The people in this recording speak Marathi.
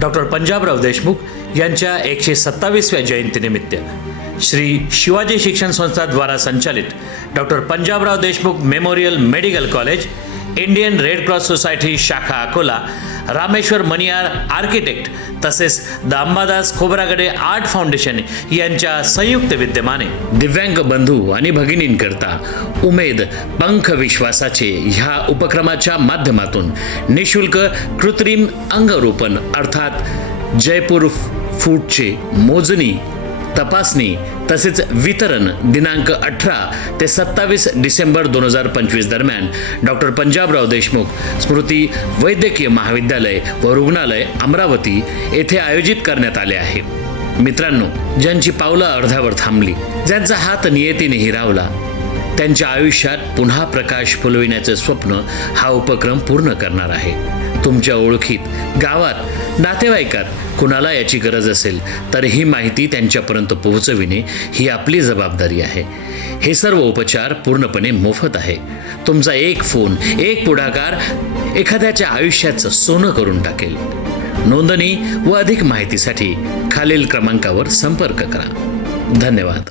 डॉक्टर पंजाबराव देशमुख यांच्या 127व्या जयंतीनिमित्त श्री शिवाजी शिक्षण संस्था द्वारा संचालित doctor Panjabrao Deshmukh memorial medical college, Indian red cross society शाखा अकोला, रामेश्वर मनियार आर्किटेक्ट तसेच the Ambadas Khobragade art foundation यांच्या संयुक्त विद्यमाने दिव्यांग बंधू आणि भगिनींकरता उमेद पंख विश्वासाचे ह्या उपक्रमाच्या माध्यमातून निशुल्क कृत्रिम अंगरोपण अर्थात जयपूर फूटचे मोजणी, तपासणी तसेच वितरण दिनांक 18 ते 27 डिसेंबर 2025 दरम्यान डॉक्टर पंजाबराव देशमुख स्मृती वैद्यकीय महाविद्यालय व रुग्णालय अमरावती येथे आयोजित करण्यात आले आहे. मित्रांनो, ज्यांची पावलं अर्ध्यावर थांबली, ज्यांचा हात नियतीने हिरावला, त्यांच्या आयुष्यात पुन्हा प्रकाश फुलविण्याचे स्वप्न हा उपक्रम पूर्ण करणार आहे. तुमच्या ओळखीत, गावात, नातेवाईकात कुणाला याची गरज असेल तर ही माहिती त्यांच्यापर्यंत पोहोचविणे ही आपली जबाबदारी आहे. हे सर्व उपचार पूर्णपणे मोफत आहे. तुमचा एक फोन, एक पुढाकार एखाद्याच्या आयुष्याचं सोनं करून टाकेल. नोंदणी व अधिक माहितीसाठी खालील क्रमांकावर संपर्क करा. धन्यवाद.